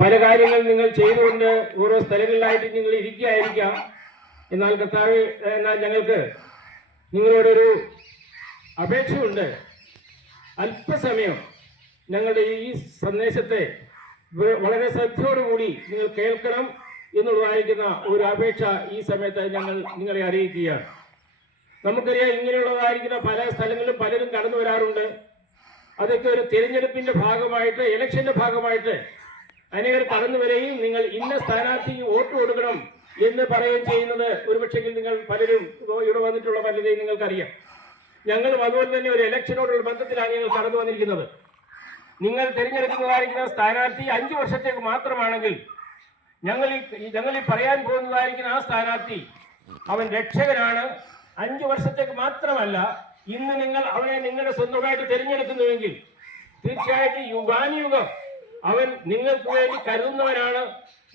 പല കാര്യങ്ങൾ നിങ്ങൾ ചെയ്തുകൊണ്ട് ഓരോ സ്ഥലങ്ങളിലായിട്ട് നിങ്ങൾ ഇരിക്കുകയായിരിക്കാം. എന്നാൽ കർത്താവ്, എന്നാൽ ഞങ്ങൾക്ക് നിങ്ങളോടൊരു അപേക്ഷയുണ്ട്. അല്പസമയം ഞങ്ങളുടെ ഈ സന്ദേശത്തെ വളരെ ശ്രദ്ധയോടുകൂടി നിങ്ങൾ കേൾക്കണം എന്നുള്ളതായിരിക്കുന്ന ഒരു അപേക്ഷ ഈ സമയത്ത് ഞങ്ങൾ നിങ്ങളെ അറിയിക്കുകയാണ്. നമുക്കറിയാം, ഇങ്ങനെയുള്ളതായിരിക്കുന്ന പല സ്ഥലങ്ങളിലും പലരും കടന്നു വരാറുണ്ട്. അതൊക്കെ ഒരു തിരഞ്ഞെടുപ്പിന്റെ ഭാഗമായിട്ട്, ഇലക്ഷന്റെ ഭാഗമായിട്ട് അനേകർ കടന്നു വരികയും നിങ്ങൾ ഇന്ന സ്ഥാനാർത്ഥിക്ക് വോട്ട് കൊടുക്കണം എന്ന് പറയുകയും ചെയ്യുന്നത് ഒരുപക്ഷെങ്കിൽ നിങ്ങൾ പലരും ഇവിടെ വന്നിട്ടുള്ള പലരെയും നിങ്ങൾക്കറിയാം. ഞങ്ങളും അതുപോലെ തന്നെ ഒരു ഇലക്ഷനോടുള്ള ബന്ധത്തിലാണ് ഞങ്ങൾ കടന്നു വന്നിരിക്കുന്നത്. നിങ്ങൾ തിരഞ്ഞെടുക്കുന്നതായിരിക്കുന്ന സ്ഥാനാർത്ഥി 5 വർഷത്തേക്ക് മാത്രമാണെങ്കിൽ ഞങ്ങൾ ഈ പറയാൻ പോകുന്നതായിരിക്കുന്ന ആ സ്ഥാനാർത്ഥി അവൻ രക്ഷകനാണ്. 5 വർഷത്തേക്ക് മാത്രമല്ല, ഇന്ന് നിങ്ങൾ അവനെ നിങ്ങളുടെ സ്വന്തമായിട്ട് തിരഞ്ഞെടുക്കുന്നുവെങ്കിൽ തീർച്ചയായിട്ടും യുഗാനുയുഗം അവൻ നിങ്ങൾക്ക് വേണ്ടി കരുതുന്നവനാണ്,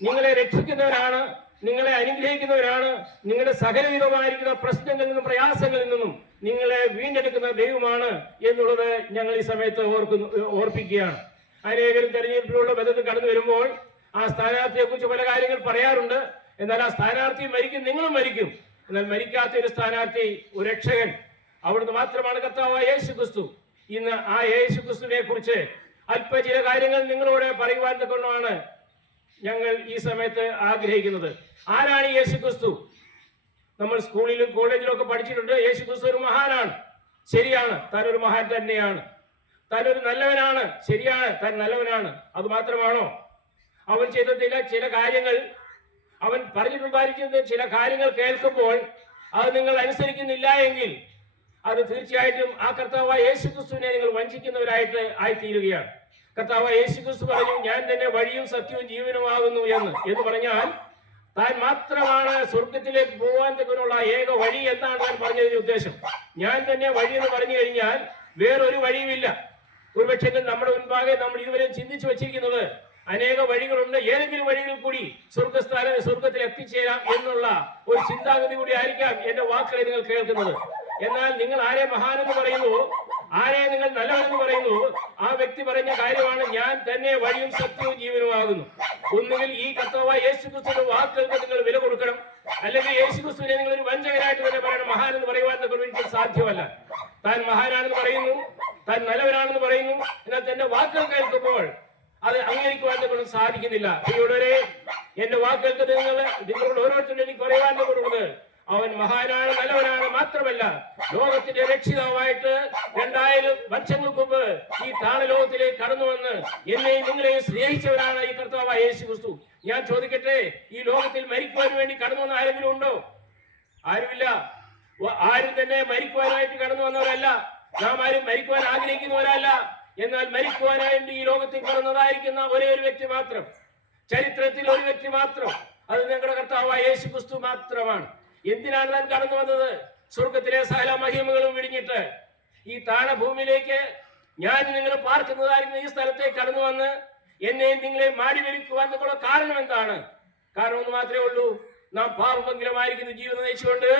നിങ്ങളെ രക്ഷിക്കുന്നവരാണ്, നിങ്ങളെ അനുഗ്രഹിക്കുന്നവരാണ്. നിങ്ങളുടെ സകലവിധമായിരിക്കുന്ന പ്രശ്നങ്ങളിൽ നിന്നും പ്രയാസങ്ങളിൽ നിന്നും നിങ്ങളെ വീണ്ടെടുക്കുന്ന ദൈവമാണ് എന്നുള്ളത് ഞങ്ങൾ ഈ സമയത്ത് ഓർപ്പിക്കുകയാണ്. അനേകരും തെരഞ്ഞെടുപ്പിലൂടെ ബന്ധത്തിൽ കടന്നു വരുമ്പോൾ ആ സ്ഥാനാർത്ഥിയെ കുറിച്ച് പല കാര്യങ്ങൾ പറയാറുണ്ട്. എന്നാൽ ആ സ്ഥാനാർത്ഥി മരിക്കും, നിങ്ങളും മരിക്കും. എന്നാൽ മരിക്കാത്ത ഒരു സ്ഥാനാർത്ഥി, ഒരു രക്ഷകൻ, അവിടുന്ന് മാത്രമാണ് കർത്താവായ യേശു ക്രിസ്തു. ഇന്ന് ആ യേശു ക്രിസ്തുവിനെ കുറിച്ച് ചില കാര്യങ്ങൾ നിങ്ങളോട് പറയുവാൻ തക്കവണ്ണമാണ് ഞങ്ങൾ ഈ സമയത്ത് ആഗ്രഹിക്കുന്നത്. ആരാണ് യേശു ക്രിസ്തു? നമ്മൾ സ്കൂളിലും കോളേജിലും ഒക്കെ പഠിച്ചിട്ടുണ്ട്. യേശു ക്രിസ്തു ഒരു മഹാനാണ്, ശരിയാണ്, താൻ ഒരു മഹാൻ തന്നെയാണ്. താൻ ഒരു നല്ലവനാണ്, ശരിയാണ്, താൻ നല്ലവനാണ്. അത് മാത്രമാണോ? അവൻ ചെയ്ത ചില കാര്യങ്ങൾ, അവൻ പറഞ്ഞിട്ടുണ്ടായിരിക്കുന്നത് ചില കാര്യങ്ങൾ കേൾക്കുമ്പോൾ അത് നിങ്ങൾ അനുസരിക്കുന്നില്ല എങ്കിൽ അത് തീർച്ചയായിട്ടും ആ കർത്താവായ യേശു ക്രിസ്തുവിനെ നിങ്ങൾ വഞ്ചിക്കുന്നവരായിട്ട് ആയിത്തീരുകയാണ്. കർത്താവായ യേശു ക്രിസ്തു പറഞ്ഞു, ഞാൻ തന്നെ വഴിയും സത്യവും ജീവനുമാകുന്നു എന്ന് പറഞ്ഞാൽ താൻ മാത്രമാണ് സ്വർഗത്തിലേക്ക് പോകാൻ തക്കനുള്ള ഏക വഴി എന്നാണ് താൻ പറഞ്ഞതിന്റെ ഉദ്ദേശം. ഞാൻ തന്നെ വഴി എന്ന് പറഞ്ഞു കഴിഞ്ഞാൽ വേറൊരു വഴിയുമില്ല. ഒരുപക്ഷെ നമ്മുടെ മുൻപാകെ നമ്മൾ ഇതുവരെ ചിന്തിച്ചു വച്ചിരിക്കുന്നത് അനേക വഴികളുണ്ട്, ഏതെങ്കിലും വഴികളിൽ കൂടി സ്വർഗത്തിൽ എത്തിച്ചേരാം എന്നുള്ള ഒരു ചിന്താഗതി കൂടി ആയിരിക്കാം എന്റെ വാക്കുകളെ നിങ്ങൾ കേൾക്കുന്നത്. എന്നാൽ നിങ്ങൾ ആരെ മഹാനെന്ന് പറയുന്നു, ആരെ നിങ്ങൾ നല്ലവനെന്ന് പറയുന്നു, ആ വ്യക്തി പറഞ്ഞ കാര്യമാണ്, ഞാൻ തന്നെ വഴിയും സത്യവും ജീവനുമാകുന്നു. ഒന്നുകിൽ ഈ കർത്താവായ യേശു ക്രിസ്തുവിന്റെ വാക്കുകൾക്ക് നിങ്ങൾ വില കൊടുക്കണം, അല്ലെങ്കിൽ യേശു ക്രിസ്തുവിനെ നിങ്ങൾ ഒരു വഞ്ചകനായിട്ട് തന്നെ പറയണം. മഹാൻ എന്ന് പറയുവാൻ ഒരിക്കലും സാധ്യമല്ല. താൻ മഹാനാണെന്ന് പറയുന്നു, താൻ നല്ലവനാണെന്ന് പറയുന്നു, എന്നാൽ തന്റെ വാക്കുകൾ കേൾക്കുമ്പോൾ അത് അംഗീകരിക്കുവാൻ കൊണ്ട് സാധിക്കുന്നില്ല. പ്രിയമുള്ളവരെ, എന്റെ വാക്കുകൾക്ക് നിങ്ങളോട് ഓരോരുത്തരും എനിക്ക് പറയുവാൻ കൊടുക്കുന്നത്, അവൻ മഹാനാണ്, നല്ലവനാണ്. മാത്രമല്ല, ലോകത്തിന്റെ രക്ഷിതാവായിട്ട് 2000 വർഷങ്ങൾക്ക് മുമ്പ് ഈ താണലോകത്തിലേക്ക് കടന്നു വന്ന് എന്നെയും നിങ്ങളെയും സ്നേഹിച്ചവരാണ് ഈ കർത്താവായ യേശു ക്രിസ്തു. ഞാൻ ചോദിക്കട്ടെ, ഈ ലോകത്തിൽ മരിക്കുവാൻ വേണ്ടി കടന്നു വന്ന ആരെങ്കിലും ഉണ്ടോ? ആരുമില്ല. ആരും തന്നെ മരിക്കുവാനായിട്ട് കടന്നു വന്നവരല്ല. നാം ആരും മരിക്കുവാൻ ആഗ്രഹിക്കുന്നവരല്ല. എന്നാൽ മരിക്കുവാനായിട്ട് ഈ ലോകത്തിൽ കടന്നതായിരിക്കുന്ന ഒരേ ഒരു വ്യക്തി മാത്രം, ചരിത്രത്തിൽ ഒരു വ്യക്തി മാത്രം, അത് ഞങ്ങളുടെ കർത്താവായ യേശു ക്രിസ്തു മാത്രമാണ്. എന്തിനാണ് താൻ കടന്നു വന്നത്? സ്വർഗത്തിലെ സകല മഹിമകളും വിടിഞ്ഞിട്ട് ഈ താണഭൂമിയിലേക്ക് ഞാൻ നിങ്ങൾ പാർക്കുന്നതായിരുന്ന ഈ സ്ഥലത്തേക്ക് കടന്നു വന്ന് എന്നെയും നിങ്ങളെയും മാടി വലിക്കുവാൻ കാരണം എന്താണ്? കാരണം ഒന്ന് മാത്രമേ ഉള്ളൂ, നാം പാപമംഗലമായിരിക്കുന്ന ജീവിതം നയിച്ചുകൊണ്ട്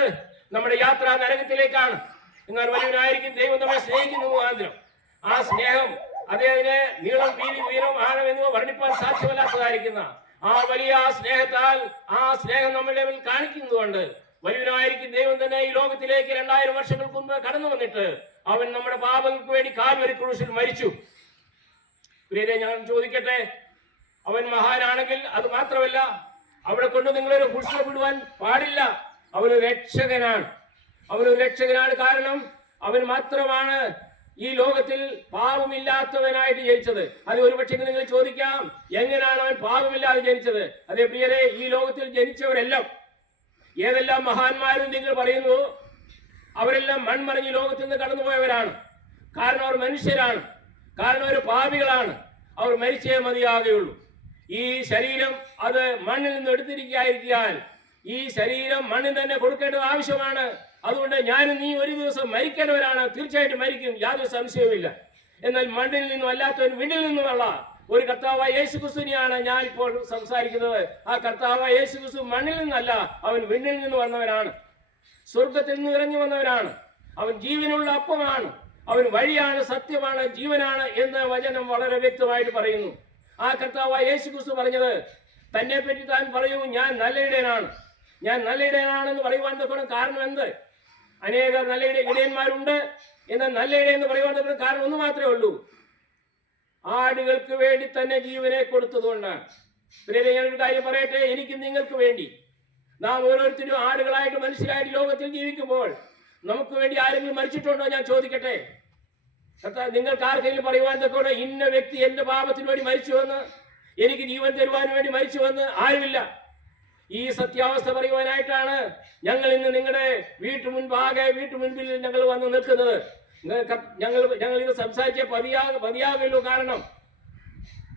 നമ്മുടെ യാത്ര നരകത്തിലേക്കാണ്. എന്നാൽ വലിയവനായിരിക്കും ദൈവം നമ്മെ സ്നേഹിക്കുന്നു മുഖാന്തരം. ആ സ്നേഹം, അതിനെ നീളം, വീതി, ഉയരം, ആഴം എന്നിവ വർണ്ണിപ്പാൻ സാധ്യമല്ലാത്തതായിരിക്കുന്ന ആ വലിയ സ്നേഹത്താൽ ആ സ്നേഹം നമ്മളുടെ കാണിക്കുന്നതുകൊണ്ട് വലിയവനായിരിക്കും ദൈവം തന്നെ ഈ ലോകത്തിലേക്ക് 2000 വർഷങ്ങൾക്ക് മുമ്പ് കടന്നു വന്നിട്ട് അവൻ നമ്മുടെ പാപങ്ങൾക്ക് വേണ്ടി കാൽവരി ക്രൂശിൽ മരിച്ചു. പ്രിയരെ, ഞാൻ ചോദിക്കട്ടെ, അവൻ മഹാനാണെങ്കിൽ അത് മാത്രമല്ല, അവിടെ കൊണ്ട് നിങ്ങളൊരു പുഷ്പപ്പെടുവാൻ പാടില്ല. അവനൊരു രക്ഷകനാണ്. അവനൊരു രക്ഷകനാണ്. കാരണം അവൻ മാത്രമാണ് ഈ ലോകത്തിൽ പാപമില്ലാത്തവനായിട്ട് ജനിച്ചത്. അത് ഒരുപക്ഷെ നിങ്ങൾ ചോദിക്കാം, എങ്ങനെയാണ് അവൻ പാപമില്ലാതെ ജനിച്ചത്? അതേ പ്രിയരെ, ഈ ലോകത്തിൽ ജനിച്ചവരെല്ലാം, ഏതെല്ലാം മഹാന്മാരും നിങ്ങൾ പറയുന്നു, അവരെല്ലാം മൺമറിഞ്ഞ് ലോകത്തിൽ നിന്ന് കടന്നുപോയവരാണ്. കാരണം അവർ മനുഷ്യരാണ്, കാരണം അവർ പാപികളാണ്. അവർ മരിച്ചേ മതിയാകുകയുള്ളൂ. ഈ ശരീരം അത് മണ്ണിൽ നിന്ന് എടുത്തിരിക്കാതിരിക്കാൻ ഈ ശരീരം മണ്ണിൽ തന്നെ കൊടുക്കേണ്ടത് ആവശ്യമാണ്. അതുകൊണ്ട് ഞാനും നീ ഒരു ദിവസം മരിക്കേണ്ടവരാണ്. തീർച്ചയായിട്ടും മരിക്കും, യാതൊരു സംശയവുമില്ല. എന്നാൽ മണ്ണിൽ നിന്നും അല്ലാത്തവൻ വിണ്ണിൽ നിന്നുമുള്ള ഒരു കർത്താവായ യേശു ക്രിസ്തുവിനെയാണ് ഞാൻ ഇപ്പോൾ സംസാരിക്കുന്നത്. ആ കർത്താവായ യേശു ക്രിസ്തു മണ്ണിൽ നിന്നല്ല, അവൻ വിണ്ണിൽ നിന്ന് വന്നവനാണ്, സ്വർഗത്തിൽ നിന്ന് ഇറങ്ങി വന്നവനാണ്. അവൻ ജീവനുള്ള അപ്പമാണ്, അവൻ വഴിയാണ്, സത്യമാണ്, ജീവനാണ് എന്ന് വചനം വളരെ വ്യക്തമായിട്ട് പറയുന്നു. ആ കർത്താവായ യേശു ക്രിസ്തു പറഞ്ഞത് തന്നെ പറ്റി താൻ പറയൂ, ഞാൻ നല്ല ഇടയനാണ്, ഞാൻ നല്ല ഇടയനാണെന്ന് പറയുവാൻ തക്കണം കാരണം എന്ത്? അനേകം നല്ല ഇടയന്മാരുണ്ട്, എന്നാൽ നല്ല ഇടയെന്ന് പറയുവാൻ തക്കണം കാരണം ഒന്ന് മാത്രമേ ഉള്ളൂ, ആടുകൾക്ക് വേണ്ടി തന്നെ ജീവനെ കൊടുത്തതുകൊണ്ടാണ്. പിന്നെ ഞാനൊരു കാര്യം പറയട്ടെ, എനിക്ക് നിങ്ങൾക്ക് വേണ്ടി, നാം ഓരോരുത്തരും ആടുകളായിട്ട് മനുഷ്യരായിട്ട് ലോകത്തിൽ ജീവിക്കുമ്പോൾ നമുക്ക് വേണ്ടി ആരെങ്കിലും മരിച്ചിട്ടുണ്ടോ? ഞാൻ ചോദിക്കട്ടെ, നിങ്ങൾക്ക് ആർക്കെങ്കിലും പറയുവാൻ തക്കോടെ ഇന്ന വ്യക്തി എന്റെ പാപത്തിന് വേണ്ടി മരിച്ചുവെന്ന്, എനിക്ക് ജീവൻ തരുവാൻ വേണ്ടി മരിച്ചുവെന്ന് ആരുമില്ല. ഈ സത്യാവസ്ഥ പറയുവാനായിട്ടാണ് ഞങ്ങൾ ഇന്ന് നിങ്ങളുടെ വീട്ടുമുൻപിൽ ഞങ്ങൾ വന്ന് നിൽക്കുന്നത്. ഞങ്ങൾ ഇത് സംസാരിച്ച പതിയാകല്ലോ. കാരണം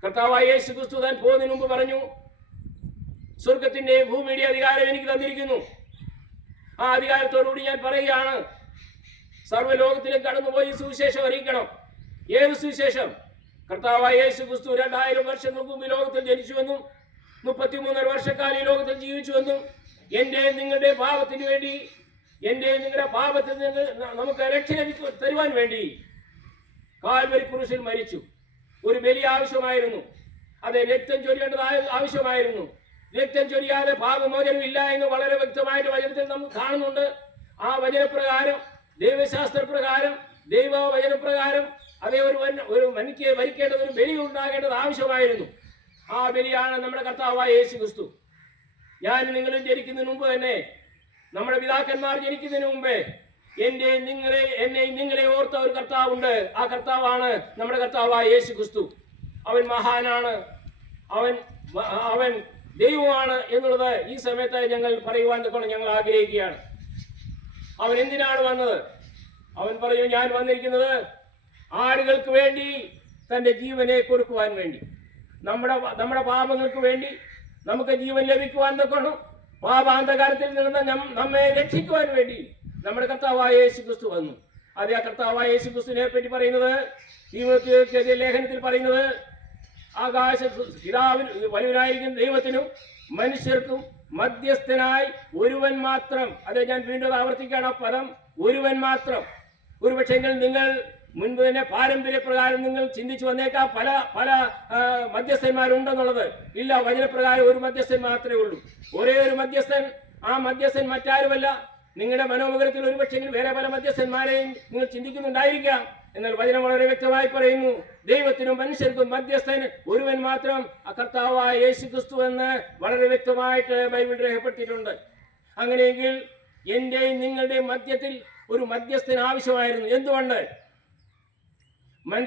കർത്താവായ യേശു ക്രിസ്തു താൻ പോകുന്നതിന് മുമ്പ് പറഞ്ഞു, സ്വർഗത്തിന്റെ ഭൂമിയുടെ അധികാരം എനിക്ക് തന്നിരിക്കുന്നു. ആ അധികാരത്തോടുകൂടി ഞാൻ പറയുകയാണ്, സർവ്വലോകത്തിലും കടന്നുപോയി സുവിശേഷം അറിയിക്കണം. ഏത് സുവിശേഷം? കർത്താവായ യേശു ക്രിസ്തു 2000 വർഷങ്ങൾക്ക് മുമ്പ് ലോകത്തിൽ ജനിച്ചുവെന്നും 33 വർഷക്കാലം ഈ ലോകത്തിൽ ജീവിച്ചുവെന്നും എന്റെ നിങ്ങളുടെ പാപത്തിന് വേണ്ടി, എന്റെ നിങ്ങളുടെ പാപത്തിൽ നിന്ന് നമുക്ക് രക്ഷ തരുവാൻ വേണ്ടി കാൽവരി ക്രൂശിൽ മരിച്ചു. ഒരു ബലി ആവശ്യമായിരുന്നു, അത് രക്തം ചൊരിയേണ്ടത് ആവശ്യമായിരുന്നു. രക്തം ചൊരിയാതെ പാപമോചനമില്ല എന്ന് വളരെ വ്യക്തമായിട്ട് വചനത്തിൽ നമ്മൾ കാണുന്നുണ്ട്. ആ വചനപ്രകാരം, ദൈവശാസ്ത്രപ്രകാരം, ദൈവവചനപ്രകാരം അതേ ഒരു മനുഷ്യ മരിക്കേണ്ടത് ഒരു ബലി ഉണ്ടാകേണ്ടത് ആവശ്യമായിരുന്നു. ആ ബലിയാണ് നമ്മുടെ കർത്താവായ യേശു ക്രിസ്തു. ഞാൻ നിങ്ങളും ജനിക്കുന്നതിന് മുമ്പ് തന്നെ, നമ്മുടെ പിതാക്കന്മാർ ജനിക്കുന്നതിന് മുമ്പേ നിങ്ങളെ ഓർത്ത ഒരു കർത്താവുണ്ട്. ആ കർത്താവാണ് നമ്മുടെ കർത്താവായ യേശു ക്രിസ്തു. അവൻ മഹാനാണ്, അവൻ ദൈവമാണ് എന്നുള്ളത് ഈ സമയത്ത് ഞങ്ങൾ പറയുവാൻ കൊണ്ട് ഞങ്ങൾ ആഗ്രഹിക്കുകയാണ്. അവൻ എന്തിനാണ് വന്നത്? അവൻ പറയൂ, ഞാൻ വന്നിരിക്കുന്നത് ആടുകൾക്ക് വേണ്ടി തന്റെ ജീവനെ കൊടുക്കുവാൻ വേണ്ടി, നമ്മുടെ പാപങ്ങൾക്ക് വേണ്ടി നമുക്ക് ജീവൻ ലഭിക്കുവാൻ തക്കണം, പാപാന്തകാരത്തിൽ നിന്ന് നമ്മെ രക്ഷിക്കുവാൻ വേണ്ടി നമ്മുടെ കർത്താവായ യേശു ക്രിസ്തു വന്നു. അതേ ആ കർത്താവായ യേശു ക്രിസ്തുവിനെ പറ്റി പറയുന്നത്, തീമോഥെയോസിന്റെ ലേഖനത്തിൽ പറയുന്നത്, ആകാശ പിതാവിന് വലുവനായിരിക്കും ദൈവത്തിനും മനുഷ്യർക്കും മധ്യസ്ഥനായി ഒരുവൻ മാത്രം. അതെ, ഞാൻ വീണ്ടും ആവർത്തിക്കുകയാണ് ആ പദം, ഒരുവൻ മാത്രം. ഒരുപക്ഷെങ്കിൽ നിങ്ങൾ മുൻപ് തന്നെ പാരമ്പര്യപ്രകാരം നിങ്ങൾ ചിന്തിച്ചു വന്നേക്കാം പല പല മധ്യസ്ഥന്മാരുണ്ടെന്നുള്ളത്. ഇല്ല, വചനപ്രകാരം ഒരു മധ്യസ്ഥൻ മാത്രമേ ഉള്ളൂ, ഒരേ ഒരു മധ്യസ്ഥൻ. ആ മധ്യസ്ഥൻ മറ്റാരുമല്ല. നിങ്ങളുടെ മനോമുഖരത്തിൽ ഒരുപക്ഷെങ്കിൽ വേറെ പല മധ്യസ്ഥന്മാരെയും നിങ്ങൾ ചിന്തിക്കുന്നുണ്ടായിരിക്കാം. എന്നാൽ വചനം വളരെ വ്യക്തമായി പറയുന്നു, ദൈവത്തിനും മനുഷ്യർക്കും മധ്യസ്ഥൻ ഒരുവൻ മാത്രം, കർത്താവായ യേശു ക്രിസ്തു എന്ന് വളരെ വ്യക്തമായിട്ട് ബൈബിൾ രേഖപ്പെടുത്തിയിട്ടുണ്ട്. അങ്ങനെയെങ്കിൽ എന്റെയും നിങ്ങളുടെയും മധ്യത്തിൽ ഒരു മധ്യസ്ഥൻ ആവശ്യമായിരുന്നു. എന്തുകൊണ്ട്?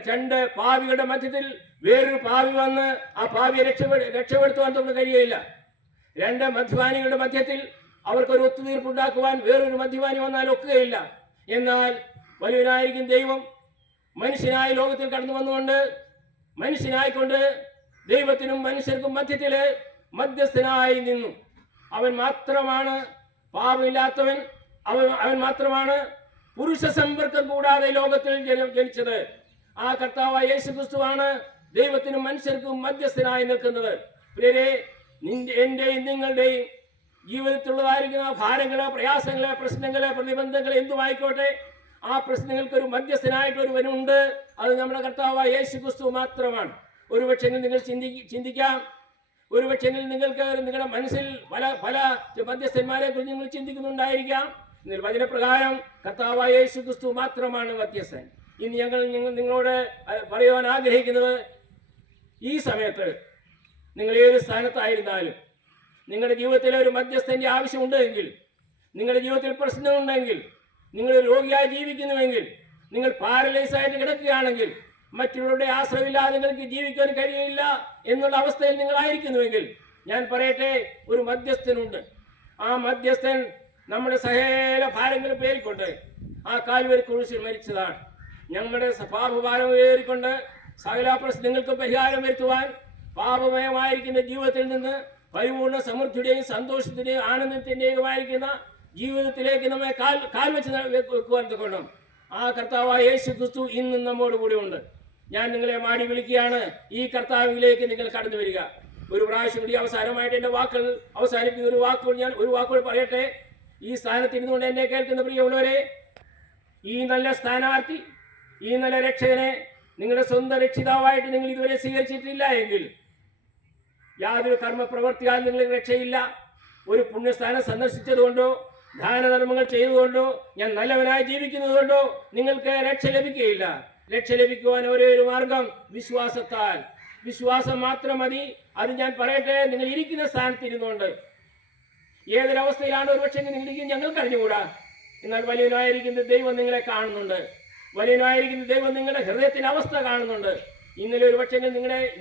രണ്ട് പാവികളുടെ മധ്യത്തിൽ വേറൊരു പാവി വന്ന് ആ പാവിയെ രക്ഷപ്പെടുത്തുവാൻ നമുക്ക് കഴിയില്ല. രണ്ട് മദ്യപാനികളുടെ മധ്യത്തിൽ അവർക്കൊരു ഒത്തുതീർപ്പുണ്ടാക്കുവാൻ വേറൊരു മദ്യപാനി വന്നാൽ ഒക്കുകയില്ല. എന്നാൽ വലിയവനായിരിക്കും ദൈവം മനുഷ്യനായി ലോകത്തിൽ കടന്നു വന്നുകൊണ്ട്, മനുഷ്യനായിക്കൊണ്ട് ദൈവത്തിനും മനുഷ്യർക്കും മധ്യത്തില് മധ്യസ്ഥനായി നിന്നു. അവൻ മാത്രമാണ് പാപമില്ലാത്തവൻ, അവൻ മാത്രമാണ് പുരുഷ സമ്പർക്കം കൂടാതെ ലോകത്തിൽ ജനിച്ചത്. ആ കർത്താവായ യേശു ക്രിസ്തുവാണ് ദൈവത്തിനും മനുഷ്യർക്കും മധ്യസ്ഥനായി നിൽക്കുന്നത്. പ്രിയരെ, എന്റെയും നിങ്ങളുടെയും ജീവിതത്തിലുള്ളതായിരിക്കുന്ന ഭാരങ്ങള്, പ്രയാസങ്ങള്, പ്രശ്നങ്ങള്, പ്രതിബന്ധങ്ങൾ എന്തുമായിക്കോട്ടെ, ആ പ്രശ്നങ്ങൾക്ക് ഒരു മധ്യസ്ഥനായിട്ട് ഒരുവനുണ്ട്. അത് നമ്മുടെ കർത്താവായ യേശു ക്രിസ്തു മാത്രമാണ്. ഒരുപക്ഷെങ്കിൽ നിങ്ങൾ ചിന്തിക്കാം, ഒരുപക്ഷെങ്കിൽ നിങ്ങൾക്ക് നിങ്ങളുടെ മനസ്സിൽ പല പല മധ്യസ്ഥന്മാരെ കുറിച്ച് നിങ്ങൾ ചിന്തിക്കുന്നുണ്ടായിരിക്കാം. എന്നാൽ വചനപ്രകാരം കർത്താവായ യേശു ക്രിസ്തു മാത്രമാണ് മധ്യസ്ഥൻ. ഇനി ഞങ്ങൾ നിങ്ങളോട് പറയുവാൻ ആഗ്രഹിക്കുന്നത്, ഈ സമയത്ത് നിങ്ങൾ ഏത് സ്ഥാനത്തായിരുന്നാലും നിങ്ങളുടെ ജീവിതത്തിൽ ഒരു മധ്യസ്ഥന്റെ ആവശ്യമുണ്ട് എങ്കിൽ, നിങ്ങളുടെ ജീവിതത്തിൽ പ്രശ്നമുണ്ടെങ്കിൽ, നിങ്ങൾ രോഗിയായി ജീവിക്കുന്നുവെങ്കിൽ, നിങ്ങൾ പാരലൈസ് ആയിട്ട് കിടക്കുകയാണെങ്കിൽ, മറ്റുള്ളവരുടെ ആശ്രയമില്ലാതെ നിങ്ങൾക്ക് ജീവിക്കാൻ കഴിയില്ല എന്നുള്ള അവസ്ഥയിൽ നിങ്ങളായിരിക്കുന്നുവെങ്കിൽ, ഞാൻ പറയട്ടെ, ഒരു മധ്യസ്ഥനുണ്ട്. ആ മധ്യസ്ഥൻ നമ്മുടെ സകല ഭാരങ്ങളും പേരിക്കൊണ്ട് ആ കാൽവരി ക്രൂശിൽ മരിച്ചതാണ്. ഞങ്ങളുടെ പാപഭാരം ഏറിക്കൊണ്ട് സകല പ്രശ്നങ്ങൾക്ക് പരിഹാരം വരുത്തുവാൻ, പാപമയമായിരിക്കുന്ന ജീവിതത്തിൽ നിന്ന് പരിപൂർണ്ണ സമൃദ്ധിയുടെയും സന്തോഷത്തിന്റെയും ആനന്ദത്തിന്റെയുമായിരിക്കുന്ന ജീവിതത്തിലേക്ക് നമ്മെ കാൽ വെച്ച് വെക്കുവാൻ തക്കണം ആ കർത്താവായ യേശു ക്രിസ്തു ഇന്നും നമ്മോട് കൂടെ ഉണ്ട്. ഞാൻ നിങ്ങളെ മാടി വിളിക്കുകയാണ്, ഈ കർത്താവിലേക്ക് നിങ്ങൾ കടന്നു വരിക. ഒരു പ്രാവശ്യം കൂടി അവസാനമായിട്ട് എൻ്റെ വാക്കുകൾ അവസാനിപ്പിക്കുന്ന ഒരു വാക്കുകൾ പറയട്ടെ. ഈ സ്ഥാനത്തിരുന്നുകൊണ്ട് എന്നെ കേൾക്കുന്ന പ്രിയമുള്ളവരെ, ഈ നല്ല സ്ഥാനാർത്ഥി, ഈ നല്ല രക്ഷകനെ നിങ്ങളുടെ സ്വന്തം രക്ഷിതാവായിട്ട് നിങ്ങൾ ഇതുവരെ സ്വീകരിച്ചിട്ടില്ല എങ്കിൽ യാതൊരു കർമ്മപ്രവർത്തിയാൽ നിങ്ങൾക്ക് രക്ഷയില്ല. ഒരു പുണ്യസ്ഥാനം സന്ദർശിച്ചതുകൊണ്ടോ ദാനധർമ്മങ്ങൾ ചെയ്തുകൊണ്ടോ ഞാൻ നല്ലവനായി ജീവിക്കുന്നതുകൊണ്ടോ നിങ്ങൾക്ക് രക്ഷ ലഭിക്കുകയില്ല. രക്ഷ ലഭിക്കുവാൻ ഒരേ ഒരു മാർഗം വിശ്വാസത്താൽ. വിശ്വാസം മാത്രം മതി. അത് ഞാൻ പറയട്ടെ, നിങ്ങൾ ഇരിക്കുന്ന സ്ഥാനത്ത് ഇരുന്നുകൊണ്ട് ഏതൊരവസ്ഥയിലാണ് ഒരുപക്ഷെ നിങ്ങൾ ഞങ്ങൾക്ക് അറിഞ്ഞുകൂടാ. എന്നാൽ വലിയനായിരിക്കുന്ന ദൈവം നിങ്ങളെ കാണുന്നുണ്ട്. വലിയനായിരിക്കുന്ന ദൈവം നിങ്ങളുടെ ഹൃദയത്തിന്റെ അവസ്ഥ കാണുന്നുണ്ട്. ഇന്നലെ ഒരുപക്ഷെ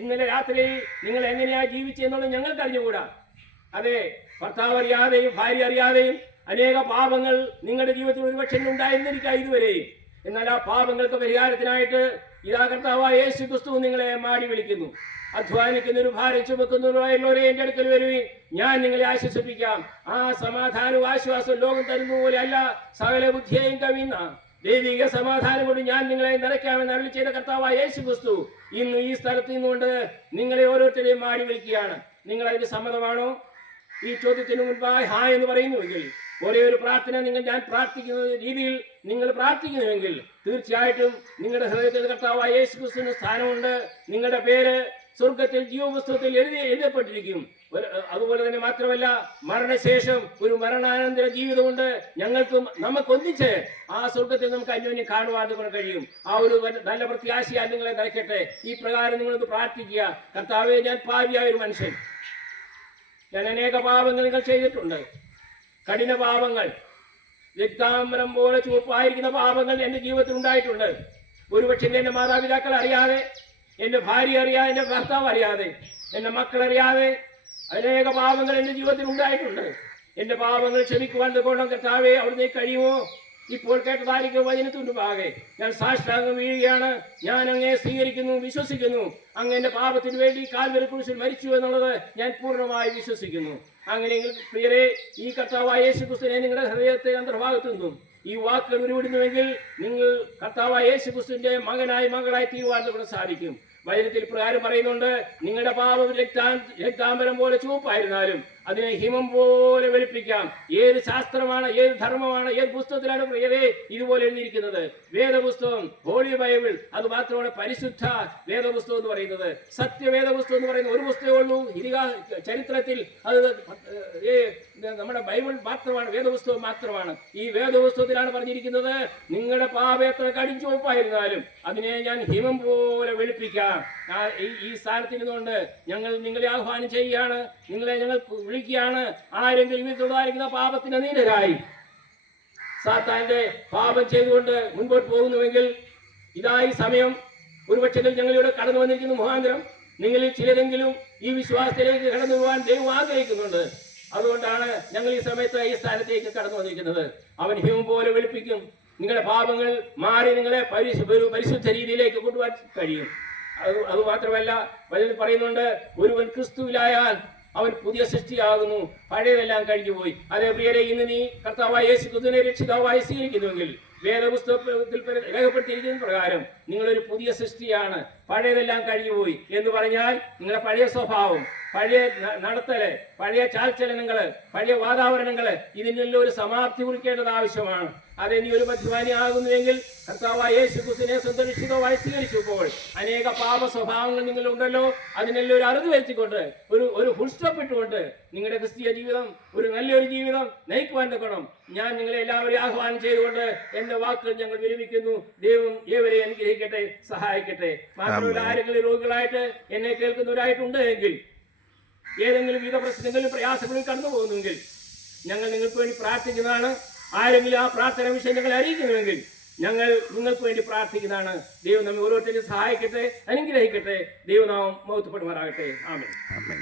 ഇന്നലെ രാത്രിയിൽ നിങ്ങൾ എങ്ങനെയാണ് ജീവിച്ചെന്നുള്ളത് ഞങ്ങൾക്ക് അറിഞ്ഞുകൂടാ. അതെ, ഭർത്താവ് അറിയാതെയും ഭാര്യ അറിയാതെയും അനേക പാപങ്ങൾ നിങ്ങളുടെ ജീവിതത്തിൽ ഒരുപക്ഷെ ഉണ്ടായിരുന്നിരിക്കാം ഇതുവരെയും. എന്നാൽ ആ പാപങ്ങൾക്ക് പരിഹാരത്തിനായിട്ട് ഇതാ കർത്താവായ യേശു ക്രിസ്തു നിങ്ങളെ മാടി വിളിക്കുന്നു. അധ്വാനിക്കുന്നൊരു ഭാരം ചുമക്കുന്നവരുമായുള്ളവരെ എൻ്റെ അടുക്കൽ വരുവിൻ, ഞാൻ നിങ്ങളെ ആശ്വസിപ്പിക്കാം. ആ സമാധാനവും ആശ്വാസവും ലോകം തരുന്ന പോലെ അല്ല, സകല ബുദ്ധിയെയും കവിയുന്ന ദൈവിക സമാധാനം കൊണ്ട് ഞാൻ നിങ്ങളെ നിറയ്ക്കാമെന്ന് അരുളി ചെയ്ത കർത്താവായ യേശു ക്രിസ്തു ഇന്ന് ഈ സ്ഥലത്ത് നിന്നുകൊണ്ട് നിങ്ങളെ ഓരോരുത്തരെയും മാടി വിളിക്കുകയാണ്. നിങ്ങൾ അതിന് സമ്മതമാണോ? ഈ ചോദ്യത്തിന് മുൻപായി ഹാ എന്ന് പറയുന്നുവെങ്കിൽ, ഒരേ ഒരു പ്രാർത്ഥന ഞാൻ പ്രാർത്ഥിക്കുന്ന രീതിയിൽ നിങ്ങൾ പ്രാർത്ഥിക്കുന്നുവെങ്കിൽ തീർച്ചയായിട്ടും നിങ്ങളുടെ ഹൃദയത്തിൽ കർത്താവായ യേശു ക്രിസ്തുവിന് സ്ഥാനമുണ്ട്. നിങ്ങളുടെ പേര് സ്വർഗത്തിൽ ജീവപുസ്തകത്തിൽ എഴുതപ്പെട്ടിരിക്കും. അതുപോലെ തന്നെ മാത്രമല്ല, മരണശേഷം ഒരു മരണാനന്തര ജീവിതമുണ്ട്. നമുക്കൊന്നിച്ച് ആ സ്വർഗത്തിൽ നമുക്ക് അന്യോന്യം കാണുവാൻ കൊണ്ട് കഴിയും. ആ ഒരു നല്ല പ്രത്യാശയാൽ നിങ്ങളെ നയിക്കട്ടെ. ഈ പ്രകാരം നിങ്ങളൊന്ന് പ്രാർത്ഥിക്കുക. കർത്താവേ, ഞാൻ പാപിയായ ഒരു മനുഷ്യൻ, ഞാൻ അനേക പാപങ്ങൾ നിങ്ങൾ ചെയ്തിട്ടുണ്ട്. കഠിന പാപങ്ങൾ, രക്താംബരം പോലെ ചുവപ്പായിരിക്കുന്ന പാപങ്ങൾ എൻ്റെ ജീവിതത്തിൽ ഉണ്ടായിട്ടുണ്ട്. ഒരുപക്ഷെ എൻ്റെ മാതാപിതാക്കൾ അറിയാതെ, എൻ്റെ ഭാര്യ അറിയാതെ, എൻ്റെ ഭർത്താവ് അറിയാതെ, എൻ്റെ മക്കളറിയാതെ അനേക പാപങ്ങൾ എൻ്റെ ജീവിതത്തിൽ ഉണ്ടായിട്ടുണ്ട്. എൻ്റെ പാപങ്ങൾ ക്ഷമിക്കുവാൻ കൊണ്ടോ കർത്താവേ അവിടുന്ന് കഴിയുമോ? ഇപ്പോൾ കേട്ടതായിരിക്കും വചനത്തിൻ്റെ ഭാഗെ ഞാൻ സാഷ്ടാംഗം വീഴുകയാണ്. ഞാൻ അങ്ങയെ സ്വീകരിക്കുന്നു, വിശ്വസിക്കുന്നു. അങ്ങ് എൻ്റെ പാപത്തിന് വേണ്ടി കാൽവരി ക്രൂശിൽ മരിച്ചു എന്നുള്ളത് ഞാൻ പൂർണ്ണമായി വിശ്വസിക്കുന്നു. അങ്ങനെയെങ്കിൽ പ്രിയരെ, ഈ കർത്താവായ യേശു ക്രിസ്തുവിനെ നിങ്ങളുടെ ഹൃദയത്തെ അന്തർഭാഗത്തു നിന്നും ഈ വാക്കുകൾ ഉരുവിടുന്നുവെങ്കിൽ നിങ്ങൾ കർത്താവായ യേശു ക്രിസ്തുവിന്റെ മകനായി മകളായി തീരുവാൻ ഇവിടെ സാധിക്കും. വചനത്തിൽ പ്രകാരം പറയുന്നുണ്ട്, നിങ്ങളുടെ പാപം രക്താംബരം പോലെ ചുവപ്പായിരുന്നാലും അതിനെ ഹിമം പോലെ വെളുപ്പിക്കാം. ഏത് ശാസ്ത്രമാണ്, ഏത് ധർമ്മമാണ്, ഏത് പുസ്തകത്തിലാണ് പ്രിയരെ ഇതുപോലെ എഴുതിയിരിക്കുന്നത്? വേദപുസ്തകം, ഹോളി ബൈബിൾ. അത് മാത്രമാണ് പരിശുദ്ധ വേദപുസ്തകം എന്ന് പറയുന്നത്. സത്യവേദപുസ്തകം എന്ന് പറയുന്ന ഒരു പുസ്തകമേ ഉള്ളൂ ചരിത്രത്തിൽ. അത് നമ്മുടെ ബൈബിൾ മാത്രമാണ്, വേദപുസ്തകം മാത്രമാണ്. ഈ വേദപുസ്തകത്തിലാണ് പറഞ്ഞിരിക്കുന്നത്, നിങ്ങളുടെ പാപം എത്ര കടിഞ്ചുവപ്പായിരുന്നാലും അതിനെ ഞാൻ ഹിമം പോലെ വെളുപ്പിക്കാം. ഈ സ്ഥാനത്തിരുന്നുകൊണ്ട് ഞങ്ങൾ നിങ്ങളെ ആഹ്വാനം ചെയ്യുകയാണ്, നിങ്ങളെ ഞങ്ങൾ വിളിക്കുകയാണ്. ആരെങ്കിലും തുടരായിരിക്കുന്ന പാപത്തിന് അധീനരായി സാത്താന്റെ പാപം ചെയ്തുകൊണ്ട് മുൻപോട്ട് പോകുന്നുവെങ്കിൽ ഇതായി സമയം. ഒരുപക്ഷെ ഞങ്ങളിവിടെ കടന്നു വന്നിരിക്കുന്ന മുഖാന്തരം നിങ്ങളിൽ ചിലരെങ്കിലും ഈ വിശ്വാസത്തിലേക്ക് കടന്നു പോകാൻ ദൈവം ആഗ്രഹിക്കുന്നുണ്ട്. അതുകൊണ്ടാണ് ഞങ്ങൾ ഈ സമയത്ത് ഈ സ്ഥാനത്തേക്ക് കടന്നു വന്നിരിക്കുന്നത്. അവൻ ഹിമം പോലെ വെളുപ്പിക്കും. നിങ്ങളുടെ പാപങ്ങൾ മാറി നിങ്ങളെ പരിശുദ്ധ രീതിയിലേക്ക് കൊണ്ടുപോകാൻ കഴിയും. അത് മാത്രമല്ല, വചനത്തിൽ പറയുന്നുണ്ട്, ഒരുവൻ ക്രിസ്തുവിലായാൽ അവൻ പുതിയ സൃഷ്ടിയാകുന്നു, പഴയതെല്ലാം കഴിഞ്ഞുപോയി. അതേ പ്രിയരെ, ഇന്ന് നീ കർത്താവായ യേശു ക്രിസ്തുവിനെ രക്ഷിതാവായി സ്വീകരിക്കുന്നുവെങ്കിൽ വേദപുസ്തകത്തിൽ രേഖപ്പെടുത്തിയിരിക്കുന്ന പ്രകാരം നിങ്ങളൊരു പുതിയ സൃഷ്ടിയാണ്, പഴയതെല്ലാം കഴിഞ്ഞുപോയി എന്ന് പറഞ്ഞാൽ നിങ്ങളുടെ പഴയ സ്വഭാവം, പഴയ നടത്തല്, പഴയ ചാൽച്ചലനങ്ങള്, പഴയ വാതാവരണങ്ങള്, ഇതിനെല്ലാം ഒരു സമാപ്തി കുറിക്കേണ്ടത് ആവശ്യമാണ്. അതെ, നീ ഒരു മദ്യപാനി ആകുന്നുവെങ്കിൽ കർത്താവായ യേശു ക്രിസ്തുവിനെ സ്വന്തം രക്ഷിതാവായി സ്വീകരിച്ചപ്പോൾ അനേക പാപ സ്വഭാവങ്ങൾ നിങ്ങളുണ്ടല്ലോ, അതിനെല്ലാം ഒരു അറുതി വരുത്തിക്കൊണ്ട് ഒരു ഫുൾ സ്റ്റോപ്പ് ഇട്ടുകൊണ്ട് നിങ്ങളുടെ ക്രിസ്തീയ ജീവിതം ഒരു നല്ലൊരു ജീവിതം നയിക്കുവാൻ നിൽക്കണം. ഞാൻ നിങ്ങളെ എല്ലാവരെയും ആഹ്വാനം ചെയ്തുകൊണ്ട് എന്റെ വാക്കുകൾ ഞങ്ങൾ വിരമിക്കുന്നു. ദൈവം ഏവരെയും അനുഗ്രഹിക്കട്ടെ, സഹായിക്കട്ടെ. മാത്രമല്ല, ആരെങ്കിലും രോഗികളായിട്ട് എന്നെ കേൾക്കുന്നവരായിട്ടുണ്ട് എങ്കിൽ, ഏതെങ്കിലും വിധ പ്രശ്നങ്ങളിലും പ്രയാസങ്ങളിലും കടന്നു പോകുന്നുവെങ്കിൽ ഞങ്ങൾ നിങ്ങൾക്ക് വേണ്ടി പ്രാർത്ഥിക്കുന്നതാണ്. ആരെങ്കിലും ആ പ്രാർത്ഥന വിഷയം ഞങ്ങളെ അറിയിക്കുന്നുവെങ്കിൽ ഞങ്ങൾ നിങ്ങൾക്ക് വേണ്ടി പ്രാർത്ഥിക്കുന്നതാണ്. ദൈവം നമ്മെ ഓരോരുത്തരെയും സഹായിക്കട്ടെ, അനുഗ്രഹിക്കട്ടെ. ദൈവനാമം മഹത്വപ്പെടുമാറാകട്ടെ. ആമേൻ.